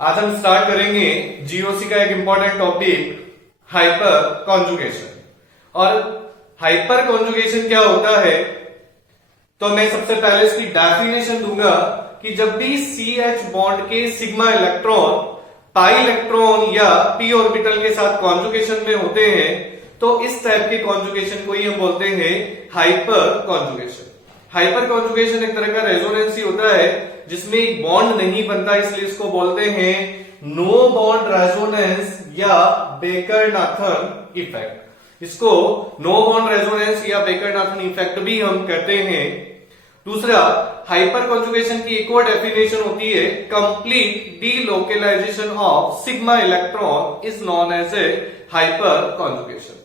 आज हम स्टार्ट करेंगे जीओसी का एक इंपॉर्टेंट टॉपिक हाइपर कॉन्जुगेशन। और हाइपर कॉन्जुगेशन क्या होता है, तो मैं सबसे पहले इसकी डेफिनेशन दूंगा कि जब भी CH बॉन्ड के सिग्मा इलेक्ट्रॉन पाई इलेक्ट्रॉन या p ऑर्बिटल के साथ कॉन्जुगेशन में होते हैं तो इस टाइप के कॉन्जुगेशन को ही हम बोलते हैं हाइपर कॉन्जुगेशन। हाइपर कॉन्जुगेशन एक तरह का रेजोनेंस ही होता है जिसमें एक बॉन्ड नहीं बनता, इसलिए इसको बोलते हैं नो बॉन्ड रेजोनेंस या बेकर-नाथन इफेक्ट। इसको नो बॉन्ड रेजोनेंस या बेकर-नाथन इफेक्ट भी हम कहते हैं। दूसरा, हाइपर कॉन्जुगेशन की एक और डेफिनेशन होती है complete delocalisation of sigma electron is known as a hyperconjugation.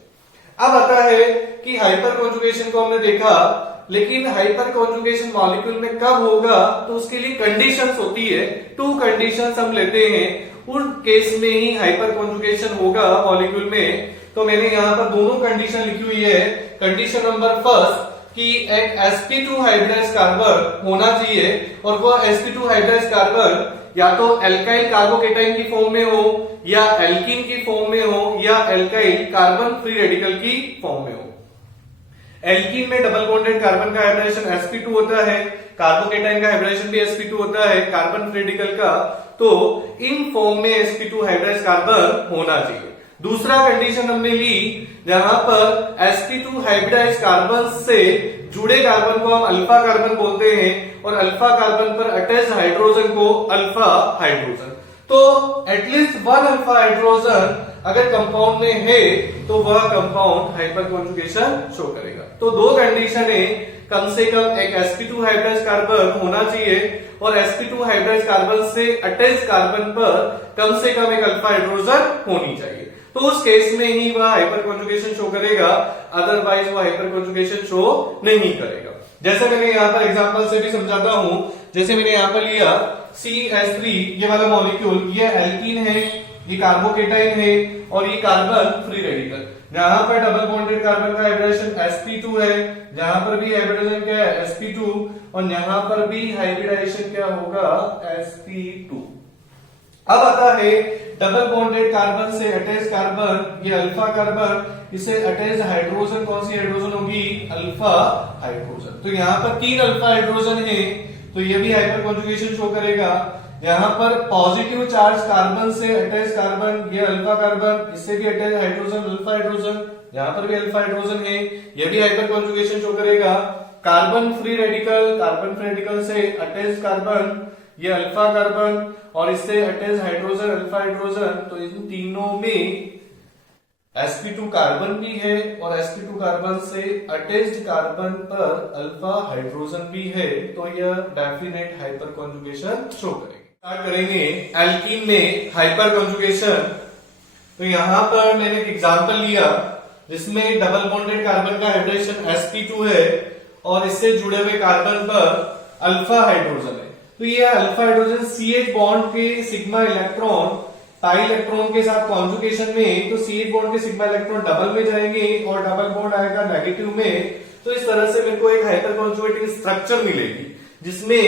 अब आता है कि हाइपर कॉन्जुगेशन को हमने देखा, लेकिन हाइपर कॉन्जुगेशन मॉलिक्यूल में कब होगा, तो उसके लिए कंडीशंस होती है। 2 कंडीशंस हम लेते हैं, उन केस में ही हाइपर कॉन्जुगेशन होगा मॉलिक्यूल में। तो मैंने यहां पर दोनों कंडीशन लिखी हुई है। कंडीशन नंबर फर्स्ट कि एक sp2 हाइब्रिडाइज्ड कार्बन होना चाहिए और वह sp2 हाइब्रिडाइज्ड कार्बन या तो एल्काइल कार्बोकेटाइन की फॉर्म में हो या एल्कीन की फॉर्म में हो या एल्काइल कार्बन फ्री रेडिकल की फॉर्म में हो। एल्कीन में डबल बॉन्डेड कार्बन का हाइब्रिडाइजेशन sp2 होता है, कार्बोकेटाइन का हाइब्रिडाइजेशन भी sp2 होता है, कार्बन फ्री रेडिकल का। तो इन फॉर्म में sp2 हाइब्रिडाइज्ड कार्बन होना चाहिए। दूसरा कंडीशन हमने ली जहां पर sp2 हाइब्रिडाइज्ड कार्बन से जुड़े कार्बन को हम अल्फा कार्बन बोलते हैं और अल्फा कार्बन पर अटैच्ड हाइड्रोजन को अल्फा हाइड्रोजन। तो एटलीस्ट 1 अल्फा हाइड्रोजन अगर कंपाउंड में है तो वह कंपाउंड हाइपर कॉन्जुगेशन शो करेगा। तो 2 कंडीशन है, कम से कम एक sp2 हाइब्रिडाइज्ड कार्बन होना चाहिए और sp2 हाइब्रिडाइज्ड कार्बन से अटैच्ड कार्बन पर कम से कम एक अल्फा हाइड्रोजन होनी चाहिए। तो उस केस में ही वह हाइपर कॉन्जुगेशन शो करेगा, अदरवाइज वह हाइपर कॉन्जुगेशन शो नहीं करेगा। जैसे मैंने यहाँ पर एग्जांपल से भी समझाता हूं, जैसे मैंने यहाँ पर लिया CH3 ये वाला मॉलिक्यूल, ये एल्कीन है, ये कार्बोकेटाइन है और ये कार्बन फ्री रेडिकल। जहां पर डबल बॉन्डेड कार्बन का हाइब्रिडाइजेशन sp2 है, जहां पर भी हाइब्रिडाइजेशन क्या है sp2 और यहां पर भी हाइब्रिडाइजेशन क्या होगा sp2। अब आता है डबल बॉन्डेड कार्बन से अटैच कार्बन, ये अल्फा कार्बन, इसे अटैच हाइड्रोजन, कौन सी हाइड्रोजन होगी अल्फा हाइड्रोजन। तो यहाँ पर 3 अल्फा हाइड्रोजन है तो ये भी हाइपर कॉन्जुगेशन शो करेगा। यहाँ पर पॉजिटिव चार्ज कार्बन से अटैच कार्बन, ये अल्फा कार्बन, इससे भी अटैच हाइड्रोजन अल्फा हाइड्रोजन, यहाँ पर भी अल्फा हाइड्रोजन है, ये भी हाइपर कॉन्जुगेशन शो करेगा। कार्बन फ्री रेडिकल से अटैच कार्बन, ये अल्फा कार्बन और इससे अटैच हाइड्रोजन अल्फा हाइड्रोजन। तो इन तीनों में sp2 कार्बन भी है और sp2 कार्बन से अटैच्ड कार्बन पर अल्फा हाइड्रोजन भी है, तो यह डेफिनेट हाइपर कॉन्जुगेशन शो करेगी। स्टार्ट करेंगे एल्कीन में हाइपर कॉन्जुगेशन। तो यहां पर मैंने एक एग्जांपल लिया जिसमें डबल बॉन्डेड कार्बन का हाइब्रिडेशन sp2 है और इससे जुड़े हुए कार्बन पर अल्फा हाइड्रोजन है। तो ये अल्फा हाइड्रोजन CH बॉन्ड के सिग्मा इलेक्ट्रॉन पाई इलेक्ट्रॉन के साथ कॉन्जुगेशन में, तो CH बॉन्ड के सिग्मा इलेक्ट्रॉन डबल में जाएंगे और डबल बॉन्ड आएगा नेगेटिव में। तो इस तरह से मेरे को एक हाइपर कॉन्जुगेटिव स्ट्रक्चर मिलेगी जिसमें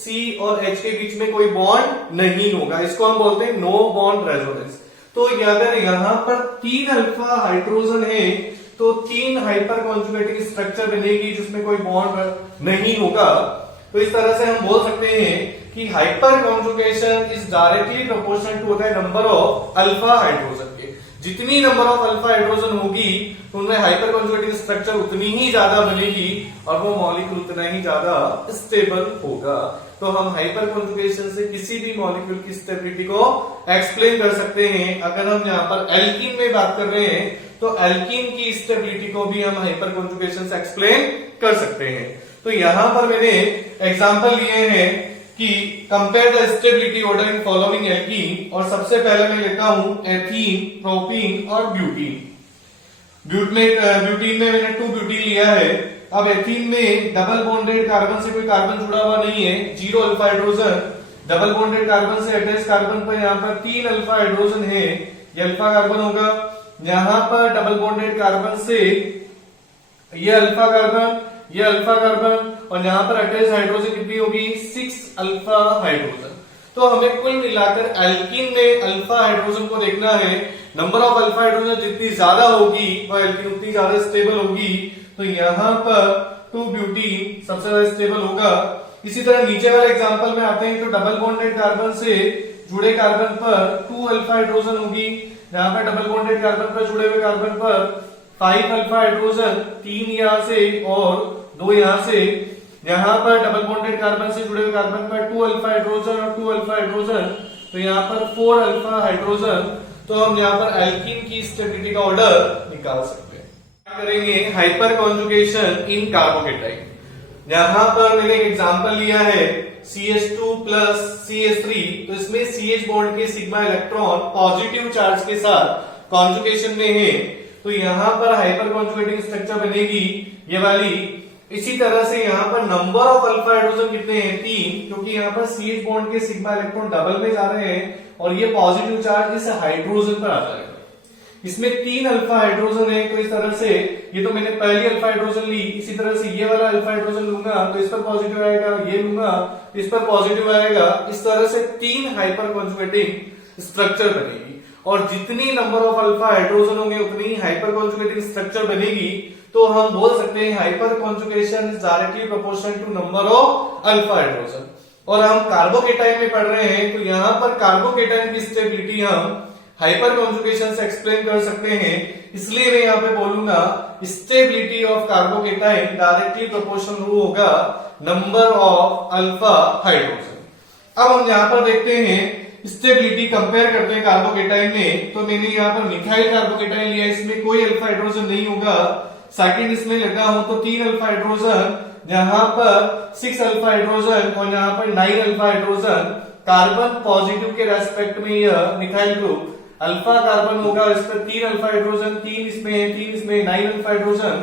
C और H के बीच में कोई बॉन्ड नहीं होगा। इसको हम बोलते हैं नो बॉन्ड रेजोनेंस। तो अगर यहाँ पर 3 अल्फा हाइड्रोजन है तो 3 हाइपर कॉन्जुगेटिव स्ट्रक्चर बनेगी जिसमें कोई बॉन्ड नहीं होगा। तो इस तरह से हम बोल सकते हैं कि hyperconjugation is directly proportional to the number of alpha hydrogen के। जितनी नंबर ऑफ अल्फा हाइड्रोजन होगी तो उनमें हाइपर कॉन्जुगेटिव स्ट्रक्चर उतनी ही ज्यादा बनेगी और वो मॉलिक्यूल उतना ही ज्यादा स्टेबल होगा। तो हम हाइपर कॉन्जुगेशन से किसी भी मॉलिक्यूल की स्टेबिलिटी को एक्सप्लेन कर सकते हैं। अगर हम यहाँ पर एल्कीन में बात कर रहे हैं तो एल्कीन की स्टेबिलिटी को भी हम हाइपर कॉन्जुगेशन से एक्सप्लेन कर सकते हैं। तो यहां पर मैंने एग्जांपल लिए हैं कि compare the stability order in following alkene, और सबसे पहले मैं लेता हूं एथीन, प्रोपीन और ब्यूटीन। ब्यूटीन में मैंने 2 ब्यूटीन लिया है। अब एथीन में डबल बॉन्डेड कार्बन से कोई कार्बन जुड़ा हुआ नहीं है, 0 alpha hydrogen. Double bonded carbon से अटैच कार्बन पर यहाँ पर 3 अल्फा हाइड्रोजन है, ये अल्फा कार्बन होगा। यहाँ पर डबल बॉन्डेड कार्बन से ये अल्फा कार्बन, ये अल्फा कार्बन और यहाँ पर अटैच हाइड्रोजन कितनी होगी 6 अल्फा हाइड्रोजन। तो हमें कुल मिलाकर एल्कीन में अल्फा हाइड्रोजन को देखना है। नंबर ऑफ अल्फा हाइड्रोजन जितनी ज्यादा होगी वह एल्कीन उतनी ज्यादा स्टेबल होगी। तो यहाँ पर 2 ब्यूटीन सबसे ज्यादा स्टेबल होगा। इसी तरह नीचे वाले एग्जांपल में आते हैं तो डबल बॉन्डेड कार्बन से जुड़े कार्बन पर 2 अल्फा हाइड्रोजन होगी। यहाँ पर डबल बॉन्डेड कार्बन पर जुड़े हुए कार्बन पर 5 अल्फा हाइड्रोजन, 3 यहाँ से और 2 यहाँ से। यहाँ पर डबल बॉन्डेड कार्बन से जुड़े हुए कार्बन पर 2 अल्फा हाइड्रोजन और 2 अल्फा हाइड्रोजन, तो यहाँ पर 4 अल्फा हाइड्रोजन। तो हम यहाँ पर एल्कीन की स्टेबिलिटी का ऑर्डर निकाल सकते हैं। क्या करेंगे? हाइपर कॉन्जुगेशन इन कार्बोकेटाइन। यहाँ पर मैंने एक एग्जांपल लिया है CH2 प्लस CH3। तो इसमें CH बॉन्ड के सिग्मा इलेक्ट्रॉन पॉजिटिव चार्ज के साथ कॉन्जुगेशन में है, तो यहाँ पर हाइपर कॉन्जुगेटिंग स्ट्रक्चर बनेगी ये वाली। इसी तरह से यहाँ पर नंबर ऑफ अल्फा हाइड्रोजन कितने हैं? 3, क्योंकि यहाँ पर CH बॉन्ड के सिग्मा इलेक्ट्रॉन डबल में जा रहे हैं और ये पॉजिटिव चार्ज इस हाइड्रोजन पर आता है। इसमें 3 अल्फा हाइड्रोजन है, तो इस तरह से ये तो मैंने पहली अल्फा हाइड्रोजन ली, इसी तरह से ये वाला अल्फा हाइड्रोजन लूंगा तो इस पर पॉजिटिव आएगा, ये लूंगा इस पर पॉजिटिव आएगा। इस तरह से 3 हाइपर कॉन्जुगेटिंग स्ट्रक्चर बनेगी और जितनी नंबर ऑफ अल्फा हाइड्रोजन होंगे उतनी ही हाइपर कॉन्जुगेटिंग स्ट्रक्चर बनेगी। तो हम बोल सकते हैं hyperconjugation is directly proportional to number of alpha hydrogen. और हम कार्बोकेटाइन में पढ़ रहे हैं, तो यहाँ पर कार्बोकेटाइन की स्टेबिलिटी हम हाइपर कॉन्जुगेशन से एक्सप्लेन कर सकते हैं। इसलिए मैं यहाँ पे बोलूंगा stability of carbocation directly proportional होगा नंबर ऑफ अल्फा हाइड्रोजन। अब हम यहाँ पर देखते हैं स्टेबिलिटी कंपेयर करते हैं कार्बोकेटाइन में। तो मैंने यहाँ पर मिथाइल कार्बोकेटाइन लिया, इसमें कोई अल्फा हाइड्रोजन नहीं होगा। सेकंड इसमें लगा हूं तो 3 अल्फा हाइड्रोजन, यहाँ पर 6 अल्फा हाइड्रोजन और यहाँ पर 9 अल्फा हाइड्रोजन। कार्बन पॉजिटिव के रेस्पेक्ट में यह मिथाइल ग्रुप अल्फा कार्बन होगा, इस पर 3 अल्फा हाइड्रोजन, 3 इसमें 3 इसमें 9 अल्फा हाइड्रोजन।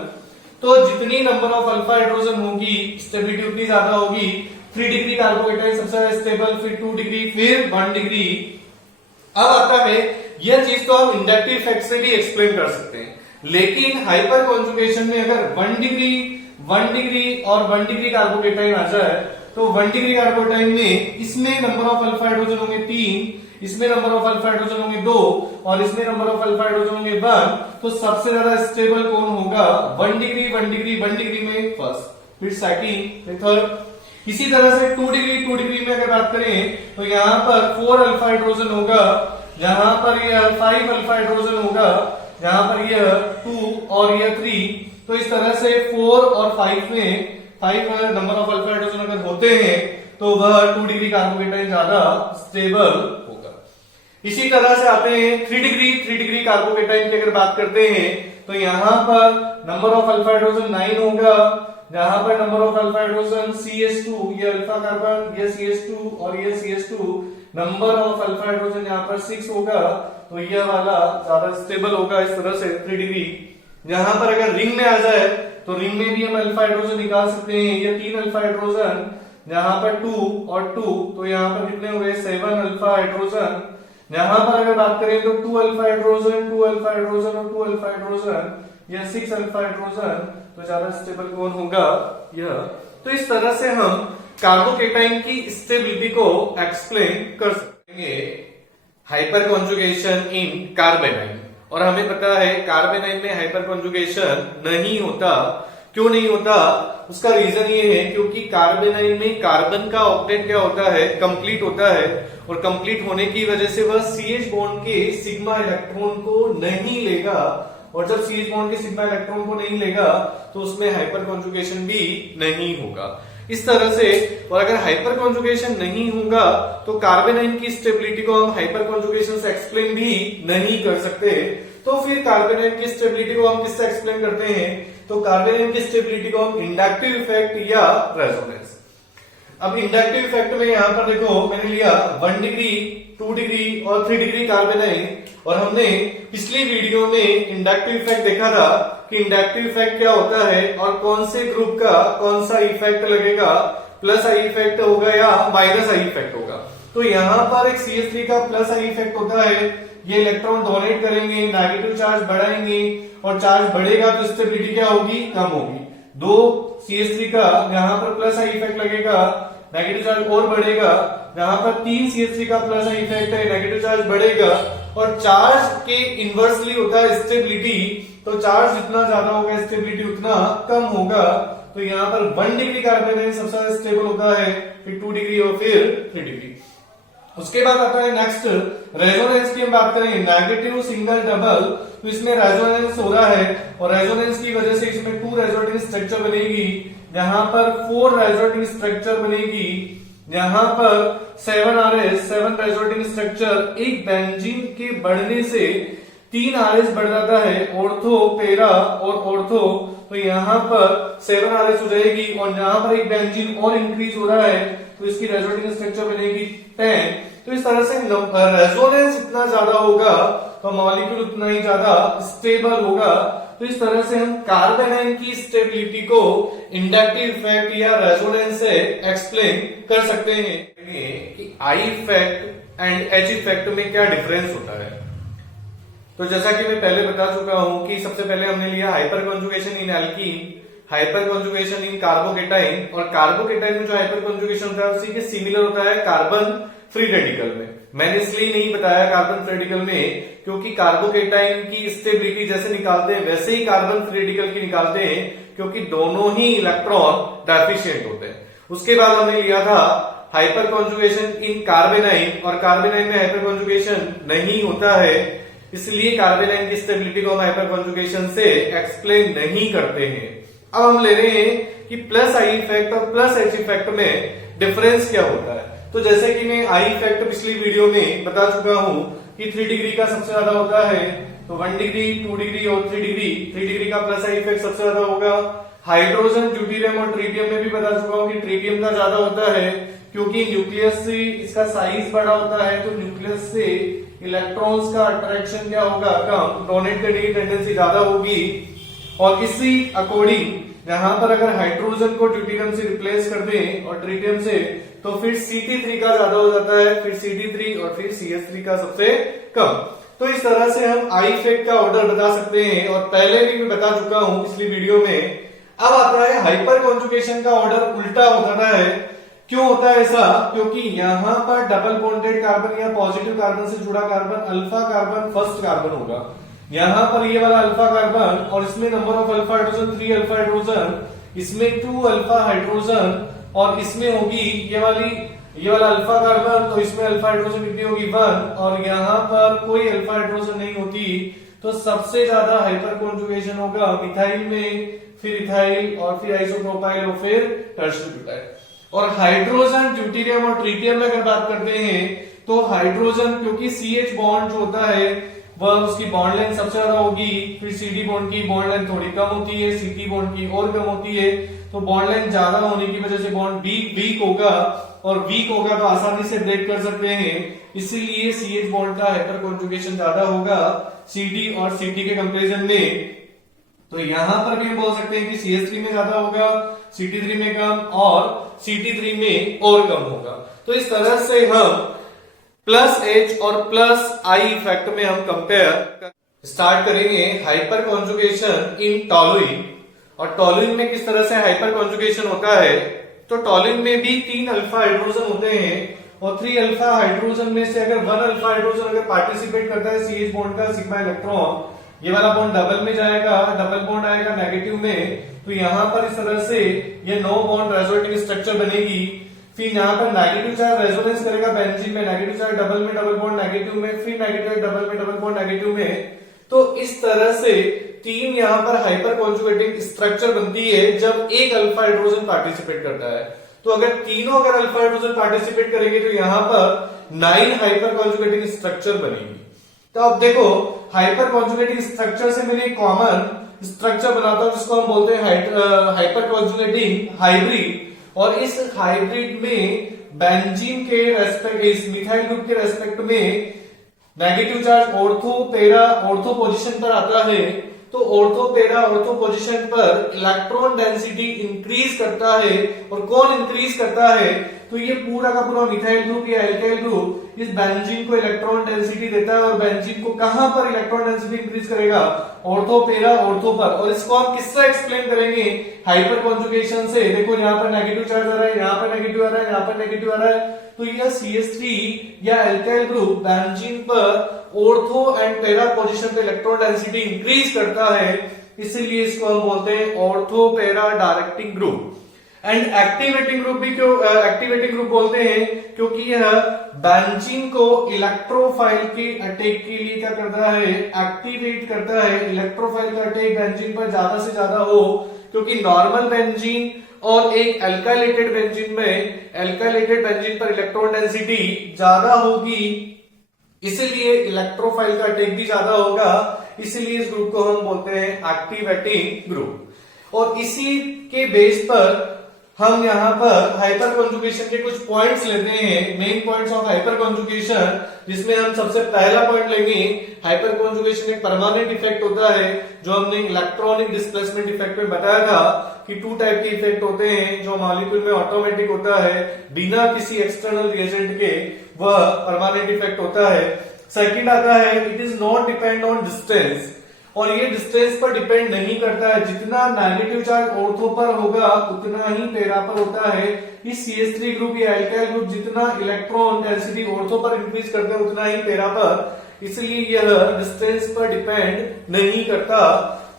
तो जितनी नंबर ऑफ अल्फा हाइड्रोजन होगी स्टेबिलिटी उतनी ज्यादा होगी। 3 डिग्री कार्बोकेटाइन सबसे ज्यादा स्टेबल, फिर 2 डिग्री, फिर 1 डिग्री। अब आता है यह चीज तो हम इंडक्टिव इफेक्ट से भी एक्सप्लेन कर सकते हैं, लेकिन हाइपर कॉन्जुगेशन में अगर 1 डिग्री और 1 डिग्री कार्बोकेटाइन आ जाए तो 1 डिग्री कार्बोकेटाइन में इसमें नंबर ऑफ अल्फा हाइड्रोजन होंगे 3, इसमें नंबर ऑफ अल्फा हाइड्रोजन होंगे 2 और इसमें नंबर ऑफ अल्फा हाइड्रोजन होंगे 1। तो सबसे ज्यादा स्टेबल कौन होगा? 1 डिग्री में फर्स्ट, फिर सेकंड, फिर थर्ड। इसी तरह से 2 डिग्री में अगर बात करें तो यहाँ पर 4 अल्फा हाइड्रोजन होगा, यहाँ पर यह 5 अल्फा हाइड्रोजन होगा, यहाँ पर यह 2 और यह 3। तो इस तरह से 4 और 5 में 5 नंबर ऑफ अल्फा हाइड्रोजन अगर होते हैं तो वह 2 डिग्री कार्बोकेटाइन ज्यादा स्टेबल होगा। इसी तरह से आते हैं 3 डिग्री कार्बोकेटाइन की अगर बात करते हैं तो यहाँ पर नंबर ऑफ अल्फा हाइड्रोजन 9 होगा, यहाँ पर number of alpha hydrogen CH2, ये अल्फा कार्बन, ये CH2 और ये CH2, number of alpha hydrogen यहाँ पर 6 होगा, तो यह वाला ज्यादा स्टेबल होगा। इस तरह से 3 डिग्री। यहाँ पर अगर रिंग में आ जाए तो रिंग में भी हम अल्फा हाइड्रोजन निकाल सकते हैं। ये 3 अल्फा हाइड्रोजन, यहाँ पर 2 और 2, तो यहाँ पर कितने हो गए? 7 अल्फा हाइड्रोजन। यहाँ पर अगर बात करें तो 2 अल्फा हाइड्रोजन, 2 अल्फा हाइड्रोजन और 2 अल्फा हाइड्रोजन, यह 6 अल्फा हाइड्रोजन। तो ज्यादा स्टेबल कौन होगा? यह। तो इस तरह से हम कार्बोकेटाइन की स्टेबिलिटी को एक्सप्लेन कर सकते हैं। हाइपर कॉन्जुगेशन इन कार्बेनाइन, और हमें पता है कार्बेनाइन में हाइपर कॉन्जुगेशन नहीं होता। क्यों नहीं होता? उसका रीजन ये है क्योंकि कार्बेनाइन में कार्बन का ऑक्टेट क्या होता है? कंप्लीट होता है, और कंप्लीट होने की वजह से वह CH बॉन्ड के सिग्मा इलेक्ट्रॉन को नहीं लेगा, और जब CH बॉन्ड के सिग्मा इलेक्ट्रॉन को नहीं लेगा तो उसमें हाइपर कॉन्जुगेशन भी नहीं होगा। इस तरह से, और अगर हाइपर कॉन्जुगेशन नहीं होगा तो कार्बेनाइन की स्टेबिलिटी को हम हाइपर कॉन्जुगेशन से एक्सप्लेन भी नहीं कर सकते। तो फिर कार्बेनाइन की स्टेबिलिटी को हम किससे एक्सप्लेन करते हैं? तो कार्बेनाइन की स्टेबिलिटी को हम इंडक्टिव इफेक्ट या रेजोनेंस। अब इंडक्टिव इफेक्ट में यहाँ पर देखो मैंने लिया 1 डिग्री, 2 डिग्री और 3 डिग्री कार्बेनाइन, और हमने पिछली वीडियो में इंडक्टिव इफेक्ट देखा था कि इंडक्टिव इफेक्ट क्या होता है और कौन से ग्रुप का कौन सा इफेक्ट लगेगा, प्लस आई इफेक्ट होगा या माइनस आई इफेक्ट होगा। तो यहाँ पर एक CH3 का प्लस आई इफेक्ट होता है, ये इलेक्ट्रॉन डोनेट करेंगे, नेगेटिव चार्ज बढ़ाएंगे, और चार्ज बढ़ेगा तो स्टेबिलिटी क्या होगी? कम होगी। 2 CH3 का यहाँ पर प्लस आई इफेक्ट लगेगा, नेगेटिव चार्ज और बढ़ेगा। यहाँ पर 3 CH3 का प्लस इफेक्ट है, नेगेटिव चार्ज बढ़ेगा। और चार्ज के इनवर्सली होता है स्टेबिलिटी, तो चार्ज जितना ज्यादा होगा स्टेबिलिटी उतना कम होगा। तो यहाँ पर 1 डिग्री कार्बन सबसे ज्यादा स्टेबल होता है, फिर 2 डिग्री और फिर 3 डिग्री। उसके बाद आता है नेक्स्ट रेजोनेंस की हम बात करें, नेगेटिव सिंगल डबल, तो इसमें रेजोनेंस हो रहा है और रेजोनेंस की वजह से इसमें 2 रेजोनेटिंग स्ट्रक्चर बनेगी, यहाँ पर 4 रेजोनेटिंग स्ट्रक्चर बनेगी, यहाँ पर 7 रेजोनेटिंग स्ट्रक्चर। एक बेंजीन के बढ़ने से 3 RS बढ़ जाता है, ऑर्थो, पैरा और ऑर्थो, तो यहाँ पर 7 RS हो जाएगी। और यहाँ पर एक बेंजीन और इंक्रीज हो रहा है तो इसकी रेजोनेटिंग स्ट्रक्चर बनेगी 10। तो इस तरह से रेजोनेंस इतना ज्यादा होगा तो मॉलिक्यूल उतना ही ज्यादा स्टेबल होगा। तो इस तरह से हम कार्बन आयन की स्टेबिलिटी को इंडक्टिव इफेक्ट या रेजोनेंस से एक्सप्लेन कर सकते हैं कि I effect and H effect में क्या डिफरेंस होता है। तो जैसा कि मैं पहले बता चुका हूं कि सबसे पहले हमने लिया हाइपर कॉन्जुगेशन इन एल्कीन, हाइपर कॉन्जुगेशन इन कार्बोकेटाइन, और कार्बोकेटाइन में जो हाइपर कॉन्जुगेशन होता है उसी के सिमिलर होता है कार्बन फ्री रेडिकल में। मैंने इसलिए नहीं बताया कार्बन फ्री रेडिकल में क्योंकि कार्बोकेटाइन की स्टेबिलिटी जैसे निकालते हैं वैसे ही कार्बन फ्री रेडिकल की निकालते हैं, क्योंकि दोनों ही इलेक्ट्रॉन डेफिशिएंट होते हैं। उसके बाद हमने लिया था हाइपर कॉन्जुगेशन इन कार्बेनाइन, और कार्बेनाइन में हाइपर कॉन्जुगेशन नहीं होता है, इसलिए कार्बेनाइन की स्टेबिलिटी को हम हाइपर कॉन्जुगेशन से एक्सप्लेन नहीं करते हैं। अब हम ले रहे हैं कि प्लस आई इफेक्ट और प्लस एच इफेक्ट में डिफरेंस क्या होता है। तो जैसे कि मैं आई इफेक्ट पिछली वीडियो में बता चुका हूं कि 3 डिग्री का सबसे ज्यादा होता है, तो 1 डिग्री, 2 डिग्री और 3 डिग्री। 3 डिग्री का प्लस आई इफेक्ट सबसे ज्यादा होगा। हाइड्रोजन, ड्यूटेरियम और ट्रिटियम में भी बता चुका हूं कि ट्रिटियम का ज्यादा होता है क्योंकि न्यूक्लियस से इसका साइज बड़ा होता है, तो न्यूक्लियस से इलेक्ट्रॉन्स का अट्रैक्शन क्या होगा, कम, डोनेट करने की टेंडेंसी ज्यादा होगी। और इसी अकॉर्डिंग यहां पर अगर हाइड्रोजन को ड्यूटेरियम से रिप्लेस कर दें और ट्रिटियम से, तो फिर Ct3 का ज्यादा हो जाता है, फिर Ct3 और फिर CH3 का सबसे कम। तो इस तरह से हम आई इफेक्ट का ऑर्डर बता सकते हैं, और पहले भी मैं बता चुका हूं पिछली वीडियो में। अब आता है हाइपर कॉन्जुगेशन का ऑर्डर उल्टा हो जाता है। क्यों होता है ऐसा? क्योंकि यहाँ पर डबल बॉन्डेड कार्बन या पॉजिटिव कार्बन से जुड़ा carbon, alpha carbon first carbon होगा। यहाँ पर ये वाला अल्फा कार्बन और इसमें number of alpha hydrogen 3 alpha hydrogen, इसमें 2 अल्फा हाइड्रोजन, और इसमें होगी ये वाला अल्फा कार्बन, तो इसमें अल्फा हाइड्रोजन कितनी होगी 1, और यहाँ पर कोई अल्फा हाइड्रोजन नहीं होती, तो सबसे ज्यादा हाइपर कॉन्जुगेशन होगा मिथाइल में, फिर इथाइल और फिर आइसोप्रोपाइल और फिर टर्शियल ब्यूटाइल। और हाइड्रोजन, ड्यूटेरियम और ट्रिटियम में अगर बात करते हैं तो हाइड्रोजन क्योंकि CH बॉन्ड जो होता है वह उसकी बॉन्ड लेंथ सबसे ज्यादा होगी, फिर CD बॉन्ड की बॉन्ड लेंथ थोड़ी कम होती है, CT बॉन्ड की और कम होती है, तो बॉन्ड लेंथ ज्यादा होने की वजह से बॉन्ड वीक होगा, और वीक होगा तो आसानी से ब्रेक कर सकते हैं, इसीलिए CH बॉन्ड का हाइपर कॉन्जुगेशन ज्यादा होगा CD और CT के कंपैरिजन में। तो यहां पर भी बोल सकते हैं कि CH3 में ज्यादा होगा, CT3 में कम, और CT3 में और कम होगा। तो इस तरह से हम प्लस एच और प्लस आई इफेक्ट में हम कंपेयर स्टार्ट करेंगे हाइपर कॉन्जुगेशन इन टॉलुइन। और टॉलुइन में किस तरह से हाइपर कॉन्जुगेशन होता है, तो टॉलुइन में भी 3 अल्फा हाइड्रोजन होते हैं, और 3 अल्फा हाइड्रोजन में से अगर 1 अल्फा हाइड्रोजन अगर पार्टिसिपेट करता है CH बॉन्ड का सिग्मा इलेक्ट्रॉन, ये वाला बॉन्ड डबल में जाएगा, डबल बॉन्ड आएगा नेगेटिव में, तो यहां पर इस तरह से ये नो बॉन्ड रेजोनेटिंग स्ट्रक्चर बनेगी। फिर यहाँ पर नेगेटिव चार्ज रेजोनेंस करेगा बेंजीन में, नेगेटिव चार्ज डबल में डबल बॉन्ड नेगेटिव में, फिर नेगेटिव डबल में डबल बॉन्ड नेगेटिव में। तो इस तरह से 3 यहाँ पर हाइपर कॉन्जुगेटिंग स्ट्रक्चर बनती है जब एक अल्फा हाइड्रोजन पार्टिसिपेट करता है। तो अगर तीनों अगर अल्फा हाइड्रोजन पार्टिसिपेट करेंगे तो यहाँ पर 9 हाइपर कॉन्जुगेटिंग स्ट्रक्चर बनेगी। तो अब देखो हाइपर कॉन्जुगेटिंग स्ट्रक्चर से मैंने कॉमन स्ट्रक्चर बनाता हूं जिसको हम बोलते हैं हाइपर कॉन्जुगेटिंग हाइब्रिड, और इस हाइब्रिड में बेंजीन के रेस्पेक्ट, इस मिथाइल ग्रुप के रेस्पेक्ट में negative charge ortho para ortho position पर आता है, तो ऑर्थो पैरा ऑर्थो पोजीशन पर इलेक्ट्रॉन डेंसिटी इंक्रीज करता है। और कौन इंक्रीज करता है, तो ये पूरा का पूरा मिथाइल ग्रुप या एल्काइल ग्रुप इस बेंजीन को इलेक्ट्रॉन डेंसिटी देता है और बेंजीन को कहां पर इलेक्ट्रॉन डेंसिटी इंक्रीज करेगा, ऑर्थो पैरा ऑर्थो पर। और इसको हम किससे एक्सप्लेन करेंगे, हाइपर कॉन्जुगेशन से। देखो यहाँ पर नेगेटिव चार्ज आ रहा है, यहाँ पर नेगेटिव आ रहा है, यहाँ पर नेगेटिव आ रहा है, तो यह CH3 या एल्काइल ग्रुप बेंजीन पर ऑर्थो एंड पैरा पोजीशन पे इलेक्ट्रॉन डेंसिटी इंक्रीज करता है, इसीलिए इसको हम बोलते हैं ortho para directing group. And activating group भी क्यों एक्टिवेटिंग ग्रुप बोलते हैं, क्योंकि यह बेंजीन को इलेक्ट्रोफाइल के अटैक के लिए क्या करता है, एक्टिवेट करता है। इलेक्ट्रोफाइल का अटैक बेंजीन पर ज्यादा से ज्यादा हो, क्योंकि नॉर्मल बेंजीन और एक एल्काइलेटेड बेंजीन में एल्काइलेटेड बेंजीन पर इलेक्ट्रॉन डेंसिटी ज्यादा होगी, इसलिए इलेक्ट्रोफाइल का अटैक भी ज्यादा होगा, इसलिए इस ग्रुप को हम बोलते हैं एक्टिवेटिंग ग्रुप। और इसी के बेस पर हम यहाँ पर हाइपर कॉन्जुगेशन के कुछ पॉइंट्स लेते हैं, main points of hyper conjugation, जिसमें हम सबसे पहला पॉइंट लेंगे, हाइपर कॉन्जुगेशन एक परमानेंट इफेक्ट होता है, जो हमने इलेक्ट्रॉनिक डिस्प्लेसमेंट इफेक्ट में बताया था कि 2 टाइप के इफेक्ट होते हैं, जो मॉलिक्यूल में ऑटोमेटिक होता है बिना किसी एक्सटर्नल रिएजेंट के, वह परमानेंट इफेक्ट होता है। सेकंड आता है it is not depend on distance, और ये डिस्टेंस पर डिपेंड नहीं करता है, जितना नेगेटिव चार्ज ऑर्थो पर होगा उतना ही पैरा पर होता है। इस CH3 ग्रुप या एल्काइल ग्रुप जितना इलेक्ट्रॉन डेंसिटी ऑर्थो पर इंक्रीज करते हैं उतना ही पैरा पर, इसलिए यह डिस्टेंस पर डिपेंड नहीं करता।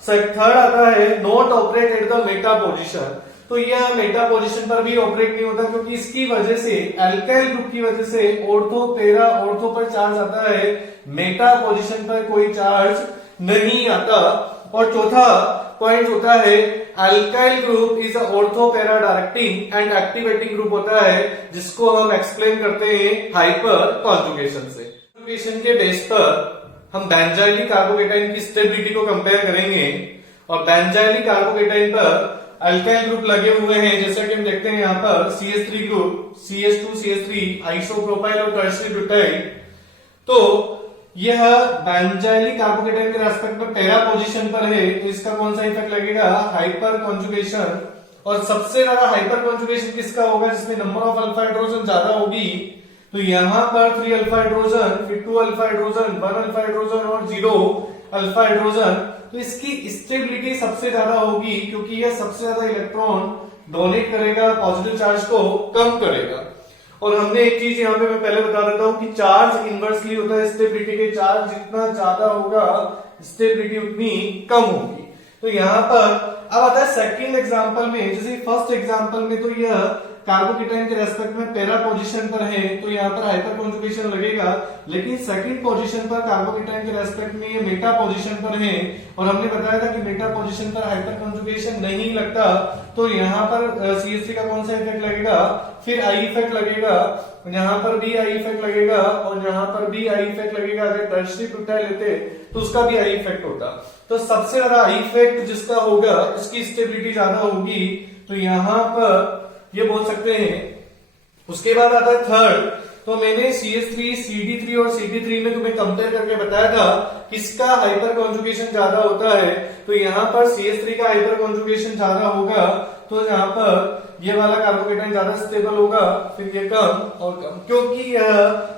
थर्ड आता है not operate at the Meta position, तो यह मेटा पोजीशन पर भी ऑपरेट नहीं होता, क्योंकि इसकी वजह से एल्काइल ग्रुप की वजह से ऑर्थो पैरा ऑर्थो पर चार्ज आता है, मेटा पोजीशन पर कोई चार्ज नहीं आता। और चौथा पॉइंट होता है alkyl group is ortho para directing and activating group होता है, जिसको हम एक्सप्लेन करते हैं हाइपर कॉन्जुगेशन से। कॉन्जुगेशन के बेस पर हम बेंजाइलिक कार्बोकेटाइन की स्टेबिलिटी को कंपेयर करेंगे, और बेंजाइलिक कार्बोकेटाइन पर अल्काइल ग्रुप लगे हुए हैं, जैसा कि हम देखते हैं यहाँ पर CH3 ग्रुप, CH2CH3 आइसोप्रोपाइल और टर्शियरी ब्यूटाइल। तो यह बेंजाइलिक कार्बोकेटाइन के रेस्पेक्ट में पैरा पोजीशन पर है, तो इसका कौन सा इफेक्ट लगेगा, हाइपर कॉन्जुगेशन। और सबसे ज्यादा हाइपर कॉन्जुगेशन किसका होगा, जिसमें नंबर ऑफ अल्फा हाइड्रोजन ज्यादा होगी, तो यहाँ पर 3 अल्फा हाइड्रोजन, फिर 2 अल्फा हाइड्रोजन, 1 अल्फा हाइड्रोजन और 0 अल्फा हाइड्रोजन, तो इसकी स्टेबिलिटी सबसे ज्यादा होगी, क्योंकि यह सबसे ज्यादा इलेक्ट्रॉन डोनेट करेगा, पॉजिटिव चार्ज को कम करेगा। और हमने एक चीज यहाँ पे मैं पहले बता देता हूँ कि चार्ज इनवर्सली होता है स्टेबिलिटी के, चार्ज जितना ज्यादा होगा स्टेबिलिटी उतनी कम होगी। तो यहाँ पर अब आता है सेकंड एग्जांपल में, जैसे फर्स्ट एग्जांपल में तो यह कार्बोकेटाइन के रेस्पेक्ट में पैरा पोजीशन पर है, तो यहाँ पर हाइपर कॉन्जुगेशन लगेगा, लेकिन सेकंड पोजीशन पर कार्बोकेटाइन के रेस्पेक्ट में ये मेटा पोजीशन पर है, और हमने बताया था कि मेटा पोजीशन पर हाइपर कॉन्जुगेशन नहीं लगता, तो यहाँ पर CH3 का कौन सा इफेक्ट लगेगा, फिर आई इफेक्ट लगेगा, यहाँ पर भी आई इफेक्ट लगेगा, और यहाँ पर भी आई इफेक्ट लगेगा। अगर टर्शियरी ब्यूटाइल लेते तो उसका भी आई इफेक्ट होता। तो सबसे ज्यादा आई इफेक्ट जिसका होगा इसकी स्टेबिलिटी ज्यादा होगी, तो यहाँ पर ये बोल सकते हैं। उसके बाद आता है थर्ड, तो मैंने CH3, CD3 और CD3 में तुम्हें कंपेयर करके बताया था किसका हाइपर कॉन्जुगेशन ज्यादा होता है, तो यहाँ पर CH3 का हाइपर कॉन्जुगेशन ज्यादा होगा, तो यहाँ पर ये वाला कार्बोकेटाइन ज्यादा स्टेबल होगा, फिर ये कम और कम, क्योंकि यह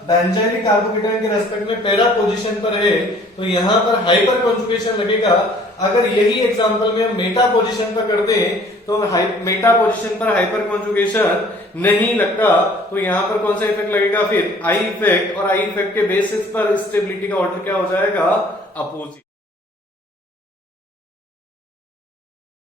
बेंजाइलिक कार्बोकेटाइन के रेस्पेक्ट में पैरा पोजीशन पर है, तो यहाँ पर हाइपर कॉन्जुगेशन लगेगा। अगर यही एग्जांपल में हम मेटा पोजीशन पर करते हैं तो मेटा पोजीशन पर हाइपर कॉन्जुगेशन नहीं लगता, तो यहाँ पर कौन सा इफेक्ट लगेगा, फिर आई इफेक्ट, और आई इफेक्ट के बेसिस पर स्टेबिलिटी का ऑर्डर क्या हो जाएगा, अपोजिट।